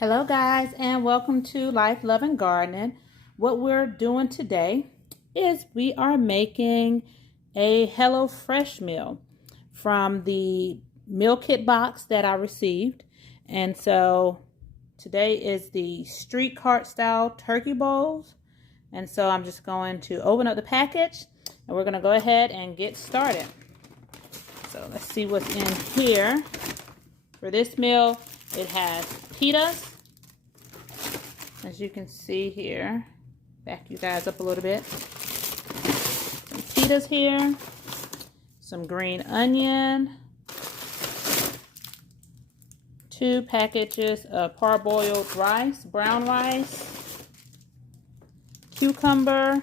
Hello guys, and welcome to Life, Love, and Gardening. What we're doing today is we are making a HelloFresh meal from the meal kit box that I received. And so today is the street cart style turkey bowls. And so I'm just going to open up the package and we're going to go ahead and get started. So let's see what's in here. For this meal, it has pitas. As you can see here, back you guys up a little bit. Some pitas here, some green onion, 2 packages of parboiled rice, brown rice, cucumber,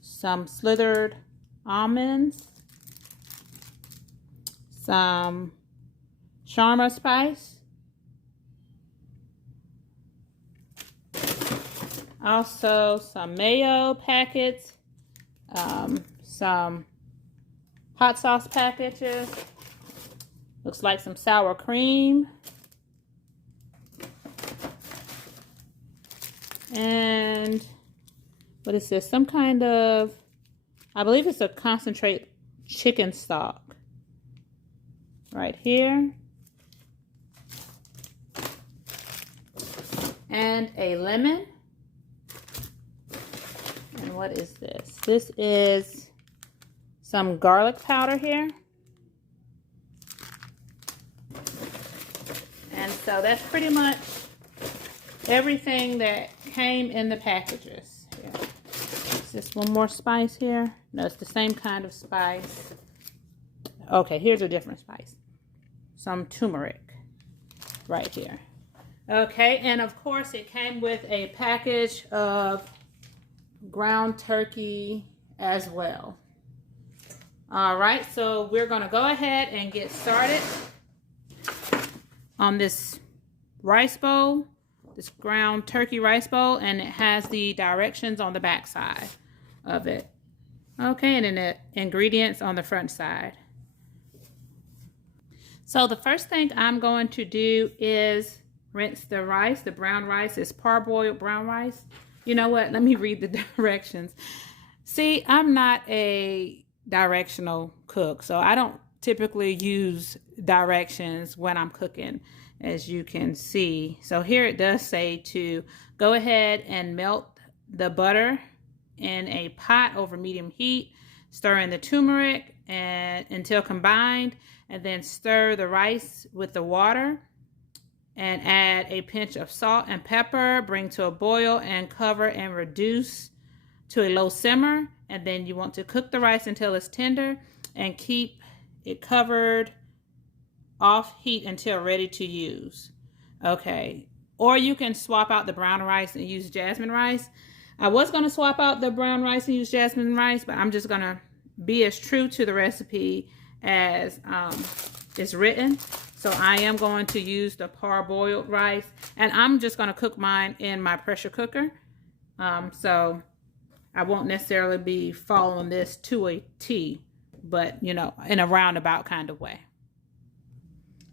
some slithered almonds, some Shawarma spice, also some mayo packets, some hot sauce packages, looks like some sour cream, and what is this? Some kind of, I believe it's a concentrate chicken stock right here. And a lemon. And what is this? This is some garlic powder here. And so that's pretty much everything that came in the packages. Here. Is this one more spice here? No, it's the same kind of spice. Okay, here's a different spice. Some turmeric right here. Okay, and of course it came with a package of ground turkey as well. All right, so we're gonna go ahead and get started on this rice bowl, this ground turkey rice bowl, and it has the directions on the back side of it. Okay, and then the ingredients on the front side. So the first thing I'm going to do is rinse the rice. The brown rice is parboiled brown rice. You know what? Let me read the directions. See, I'm not a directional cook, so I don't typically use directions when I'm cooking, as you can see. So here it does say to go ahead and melt the butter in a pot over medium heat, stir in the turmeric until combined, and then stir the rice with the water and add a pinch of salt and pepper, bring to a boil and cover and reduce to a low simmer. And then you want to cook the rice until it's tender and keep it covered off heat until ready to use. Okay, or you can swap out the brown rice and use jasmine rice. I was going to swap out the brown rice and use jasmine rice, but I'm just going to be as true to the recipe as it's written. So I am going to use the parboiled rice, and I'm just going to cook mine in my pressure cooker. So I won't necessarily be following this to a T, but you know, in a roundabout kind of way.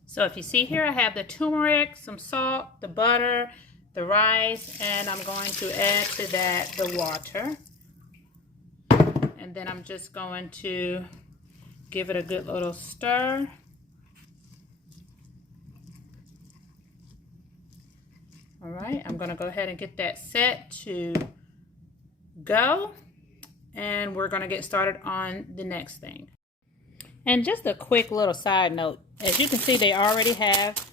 So if you see here, I have the turmeric, some salt, the butter, the rice, and I'm going to add to that the water. And then I'm just going to give it a good little stir. All right, I'm gonna go ahead and get that set to go, and we're gonna get started on the next thing. And just a quick little side note, as you can see, they already have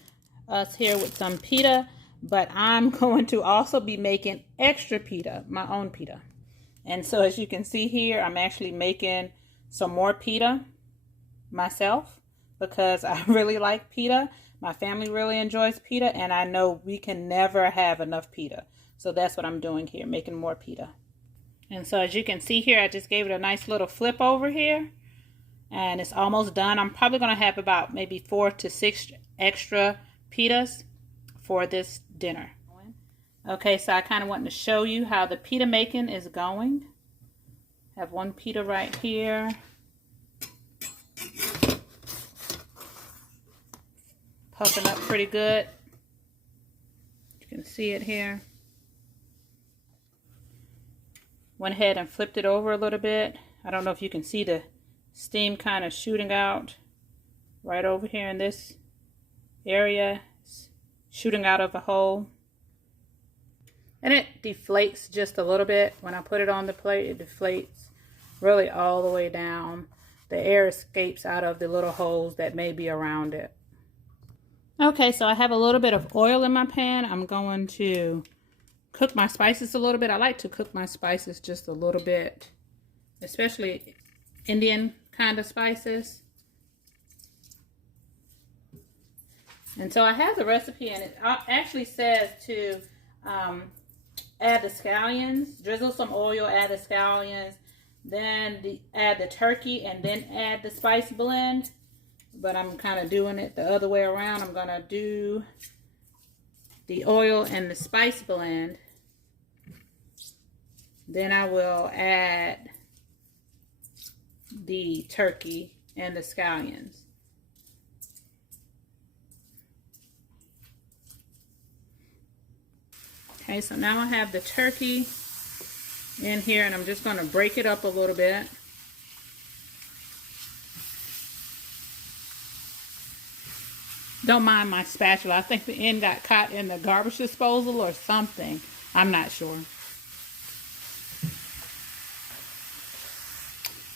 us here with some pita, but I'm going to also be making extra pita, my own pita. And so as you can see here, I'm actually making some more pita myself because I really like pita. My family really enjoys pita, and I know we can never have enough pita. So that's what I'm doing here, making more pita. And so as you can see here, I just gave it a nice little flip over here, and it's almost done. I'm probably going to have about maybe 4 to 6 extra pitas for this dinner. Okay, so I kind of wanted to show you how the pita making is going. I have one pita right here. puffing up pretty good. You can see it here. Went ahead and flipped it over a little bit. I don't know if you can see the steam kind of shooting out right over here in this area. It's shooting out of the hole. And it deflates just a little bit. When I put it on the plate, it deflates really all the way down. The air escapes out of the little holes that may be around it. Okay, so I have a little bit of oil in my pan. I'm going to cook my spices a little bit. I like to cook my spices just a little bit, especially Indian kind of spices. And so I have the recipe, and it actually says to add the scallions, drizzle some oil, add the scallions, then add the turkey, and then add the spice blend. But I'm kind of doing it the other way around. I'm going to do the oil and the spice blend. Then I will add the turkey and the scallions. Okay, so now I have the turkey in here, and I'm just going to break it up a little bit. Don't mind my spatula. I think the end got caught in the garbage disposal or something. I'm not sure.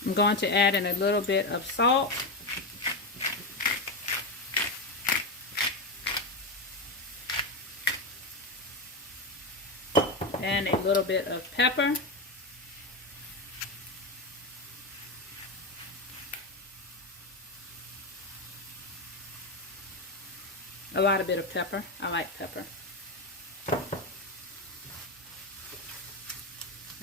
I'm going to add in a little bit of salt. And a little bit of pepper. A lot of bit of pepper. I like pepper.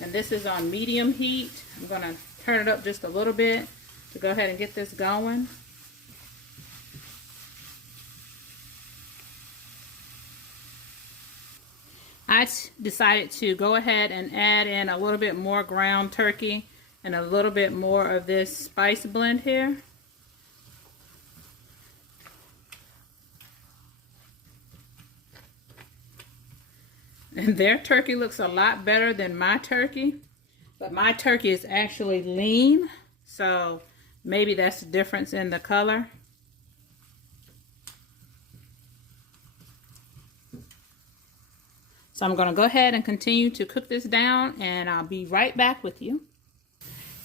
And this is on medium heat. I'm going to turn it up just a little bit to go ahead and get this going. I decided to go ahead and add in a little bit more ground turkey and a little bit more of this spice blend here. And their turkey looks a lot better than my turkey, but my turkey is actually lean, so maybe that's the difference in the color. So I'm going to go ahead and continue to cook this down, and I'll be right back with you.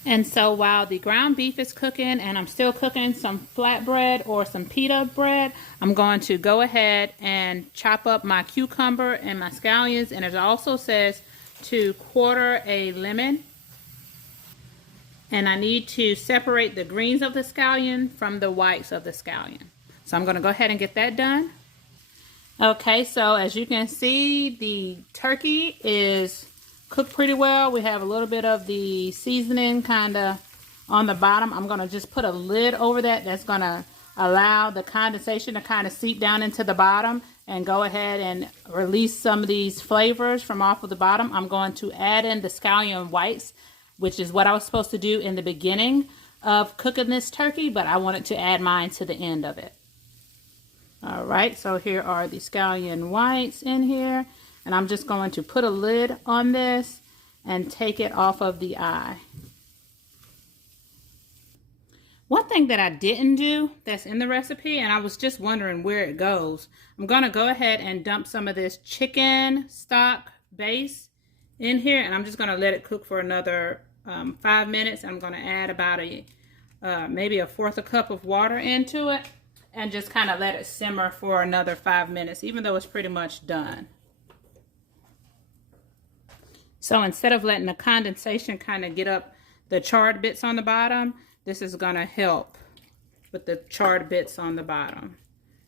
And so while the ground beef is cooking and I'm still cooking some flatbread or some pita bread, I'm going to go ahead and chop up my cucumber and my scallions. And it also says to quarter a lemon. And I need to separate the greens of the scallion from the whites of the scallion. So I'm going to go ahead and get that done. Okay, so as you can see, the turkey is cooked pretty well. We have a little bit of the seasoning kind of on the bottom. I'm going to just put a lid over that. That's going to allow the condensation to kind of seep down into the bottom and go ahead and release some of these flavors from off of the bottom. I'm going to add in the scallion whites, which is what I was supposed to do in the beginning of cooking this turkey, but I wanted to add mine to the end of it. All right, so here are the scallion whites in here, and I'm just going to put a lid on this and take it off of the eye. One thing that I didn't do that's in the recipe, and I was just wondering where it goes, I'm going to go ahead and dump some of this chicken stock base in here, and I'm just going to let it cook for another 5 minutes. I'm going to add about maybe 1/4 cup of water into it, and just kind of let it simmer for another 5 minutes, even though it's pretty much done. So instead of letting the condensation kind of get up the charred bits on the bottom, this is going to help with the charred bits on the bottom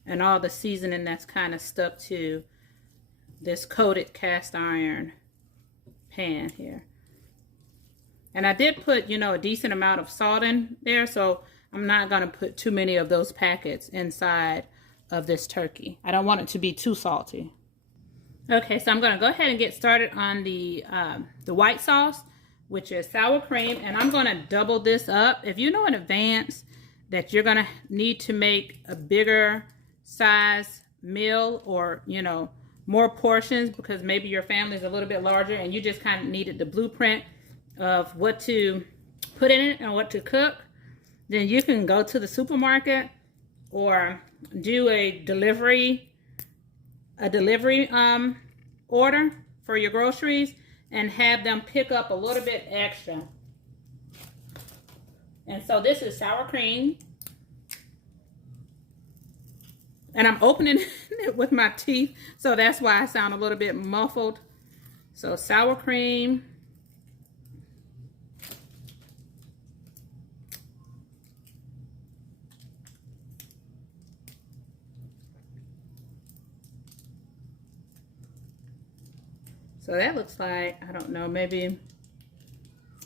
and all the seasoning that's kind of stuck to this coated cast iron pan here. And I did put, a decent amount of salt in there, so I'm not going to put too many of those packets inside of this turkey. I don't want it to be too salty. Okay, so I'm going to go ahead and get started on the white sauce, which is sour cream, and I'm going to double this up. If you know in advance that you're going to need to make a bigger size meal, or, you know, more portions because maybe your family is a little bit larger and you just kind of needed the blueprint of what to put in it and what to cook, then you can go to the supermarket or do a delivery order for your groceries and have them pick up a little bit extra. And so this is sour cream. And I'm opening it with my teeth, so that's why I sound a little bit muffled. So sour cream. So that looks like, I don't know, maybe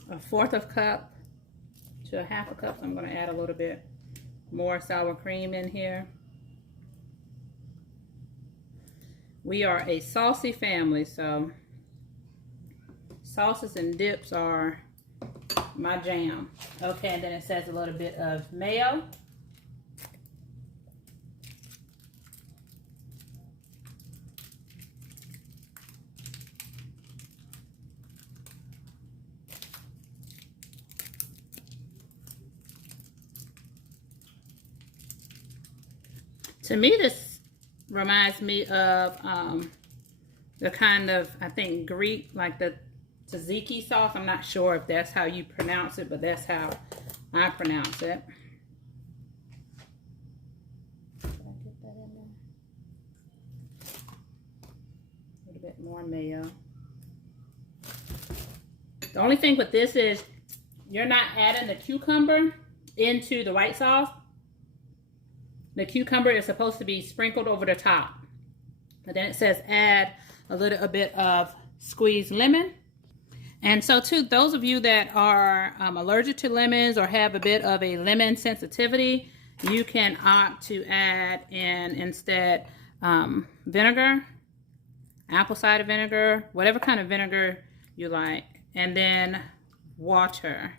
a 1/4 of a cup to a 1/2 a cup. So I'm going to add a little bit more sour cream in here. We are a saucy family, so sauces and dips are my jam. Okay, and then it says a little bit of mayo. To me, this reminds me of the kind of, I think, Greek, like the tzatziki sauce. I'm not sure if that's how you pronounce it, but that's how I pronounce it. Did I get that in there? A little bit more mayo. The only thing with this is you're not adding the cucumber into the white sauce. The cucumber is supposed to be sprinkled over the top. But then it says add a little bit of squeezed lemon. And so to those of you that are allergic to lemons or have a bit of a lemon sensitivity, you can opt to add in instead vinegar, apple cider vinegar, whatever kind of vinegar you like. And then water.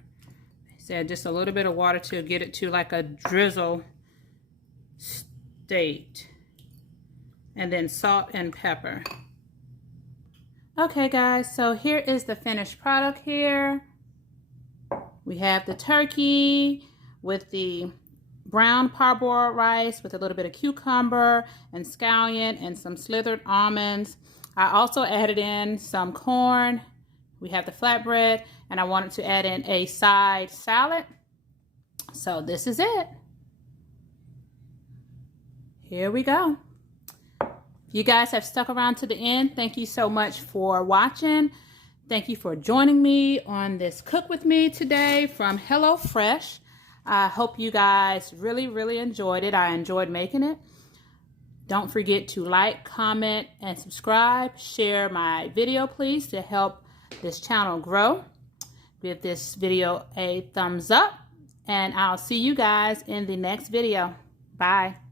I said just a little bit of water to get it to like a drizzle state, and then salt and pepper. Okay guys, so here is the finished product here. We have the turkey with the brown parboiled rice with a little bit of cucumber and scallion and some slithered almonds. I also added in some corn. We have the flatbread, and I wanted to add in a side salad. So this is it. Here we go. If you guys have stuck around to the end, thank you so much for watching. Thank you for joining me on this Cook With Me today from HelloFresh. I hope you guys really enjoyed it. I enjoyed making it. Don't forget to like, comment, and subscribe. Share my video, please, to help this channel grow. Give this video a thumbs up, and I'll see you guys in the next video. Bye.